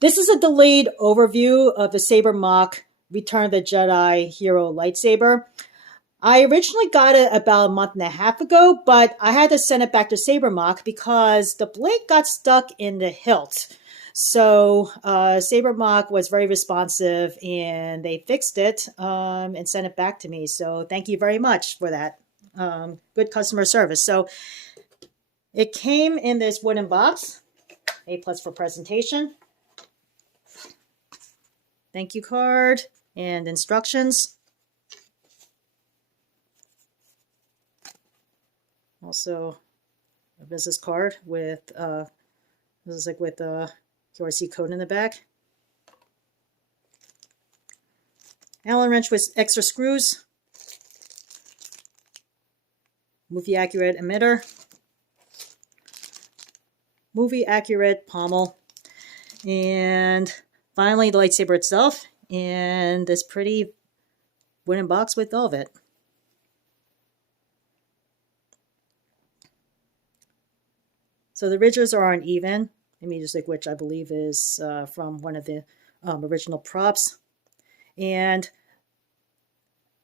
This is a delayed overview of the Sabermach Return of the Jedi Hero lightsaber. I originally got it about a month and a half ago, but I had to send it back to Sabermach because the blade got stuck in the hilt. So Sabermach was very responsive and they fixed it and sent it back to me. So thank you very much for that. Good customer service. So it came in this wooden box, A+ for presentation. Thank you card and instructions. Also, a business card with this is like with the QRC code in the back. Allen wrench with extra screws. Movie accurate emitter. Movie accurate pommel. And finally, the lightsaber itself, and this pretty wooden box with all of it. So the ridges are uneven, which I believe is from one of the original props, and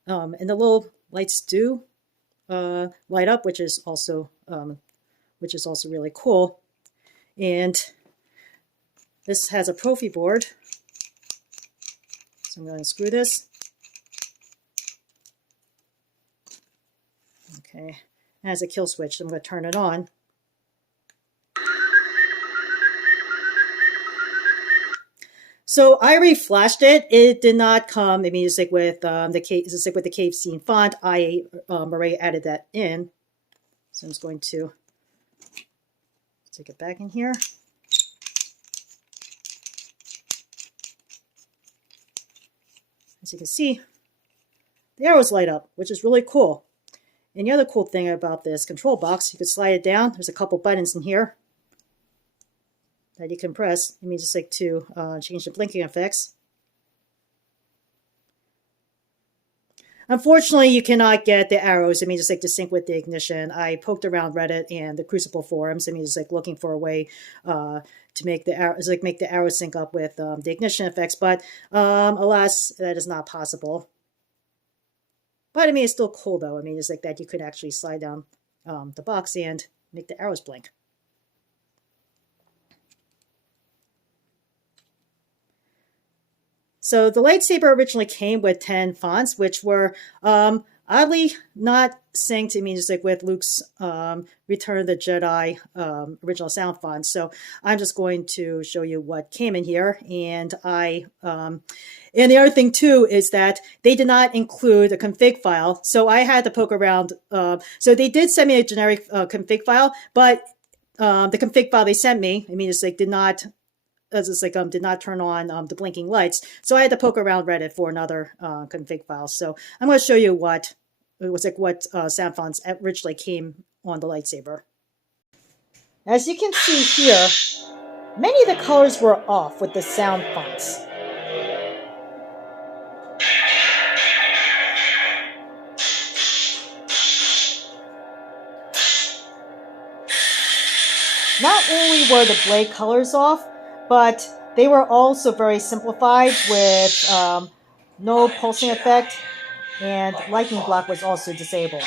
the little lights do light up, which is also really cool. And this has a proffieboard. So I'm going to screw this. Okay, it has a kill switch, so I'm going to turn it on. So I already flashed it. It did not come. I mean, it's like with the cave scene font. I already added that in. So I'm just going to take it back in here. As you can see, the arrows light up, which is really cool. And the other cool thing about this control box, you can slide it down. There's a couple buttons in here that you can press. It means just like to change the blinking effects. Unfortunately, you cannot get the arrows. I mean, just like to sync with the ignition. I poked around Reddit and the Crucible forums. I mean, just like looking for a way to make the arrows sync up with the ignition effects. But alas, that is not possible. But I mean, it's still cool though. I mean, it's like that you could actually slide down the box and make the arrows blink. So the lightsaber originally came with 10 fonts, which were oddly not synced. I mean, just like with Luke's Return of the Jedi original sound font. So I'm just going to show you what came in here. And and the other thing too is that they did not include a config file. So I had to poke around. So they did send me a generic config file, but the config file they sent me, I mean, it's like did not turn on the blinking lights. So I had to poke around Reddit for another config file. So I'm going to show you what sound fonts originally came on the lightsaber. As you can see here, many of the colors were off with the sound fonts. Not only were the blade colors off, but they were also very simplified with no pulsing effect, and lightning block was also disabled.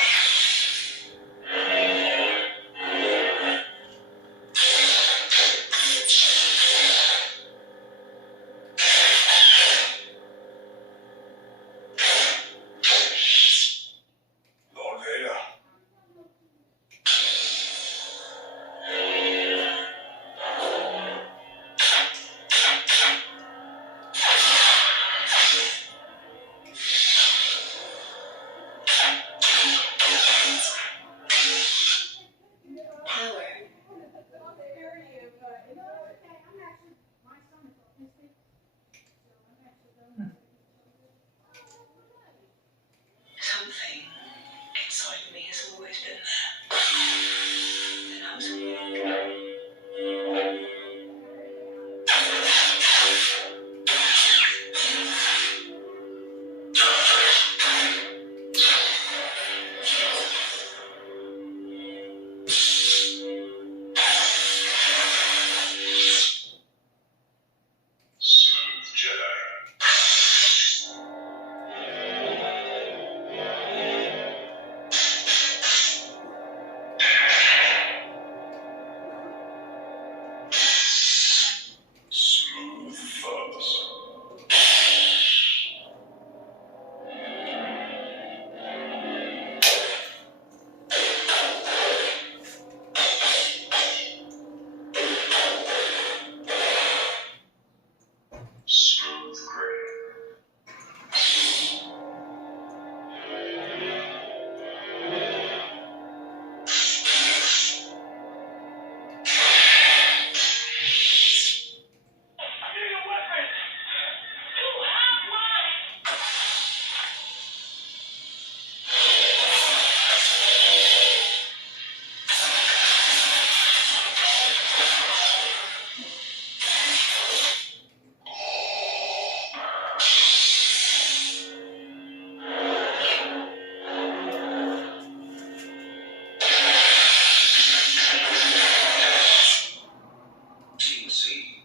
the sea.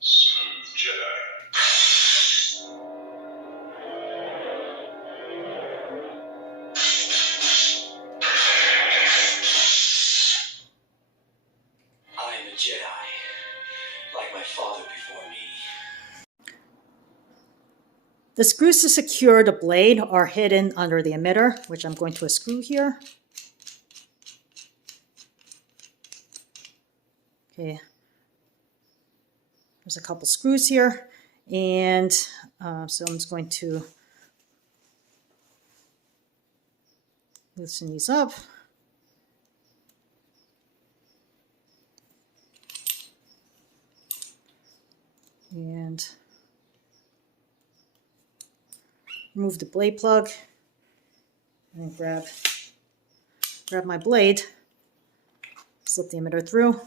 Smooth Jedi. I am a Jedi, like my father before me. The screws to secure the blade are hidden under the emitter, which I'm going to unscrew here. Okay, there's a couple screws here, and so I'm just going to loosen these up. And remove the blade plug and grab my blade, slip the emitter through,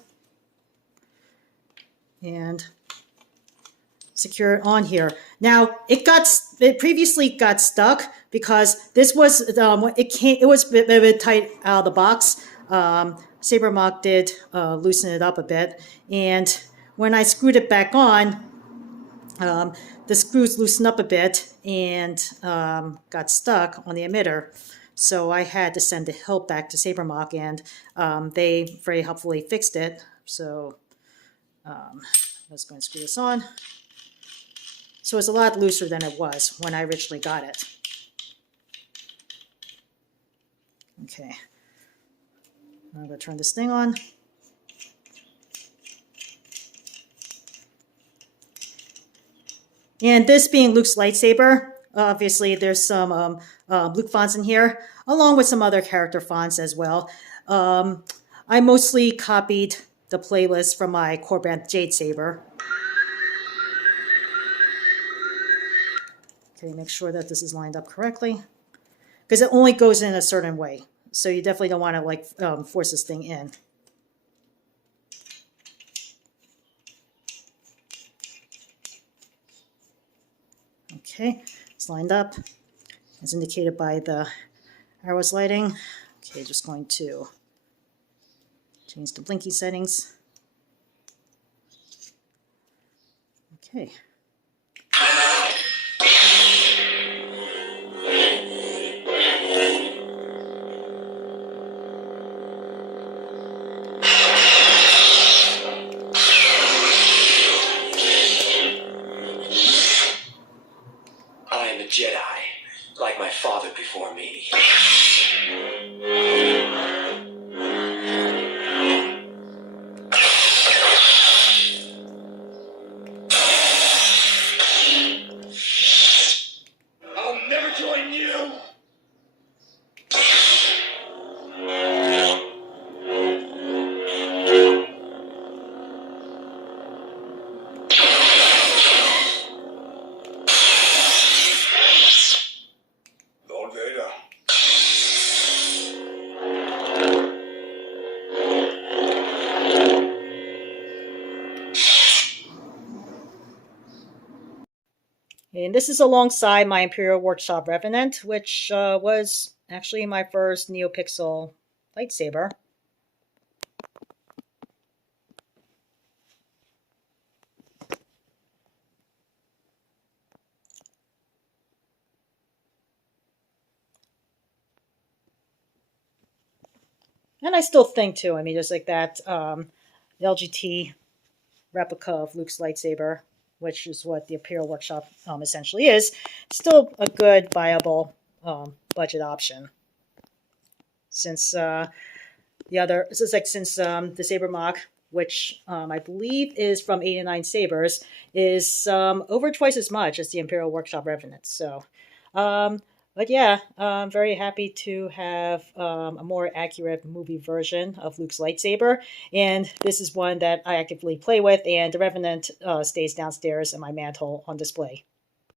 and secure it on here. Now it previously got stuck because this was it was a bit tight out of the box. Sabermach did loosen it up a bit, and when I screwed it back on, the screws loosened up a bit and got stuck on the emitter. So I had to send the hilt back to Sabermach, and they very helpfully fixed it. So let's go and screw this on. So it's a lot looser than it was when I originally got it. Okay, I'm going to turn this thing on. And this being Luke's lightsaber, obviously there's some Luke fonts in here, along with some other character fonts as well. I mostly copied the playlist from my Korbanth Jade saber. Okay, make sure that this is lined up correctly, because it only goes in a certain way. So you definitely don't want to like force this thing in. Okay, it's lined up as indicated by the arrows lighting. Okay, just going to change the blinky settings. Okay. Jedi, like my father before me. I'll never join you! And this is alongside my Imperial Workshop Revenant, which was actually my first NeoPixel lightsaber. And I still think too, I mean, just like that LGT replica of Luke's lightsaber, which is what the Imperial Workshop essentially is, still a good, viable budget option. Since the Sabermach, which I believe is from 89 Sabers, is over twice as much as the Imperial Workshop Revenant. So But yeah, I'm very happy to have a more accurate movie version of Luke's lightsaber. And this is one that I actively play with, and the Revenant stays downstairs in my mantle on display.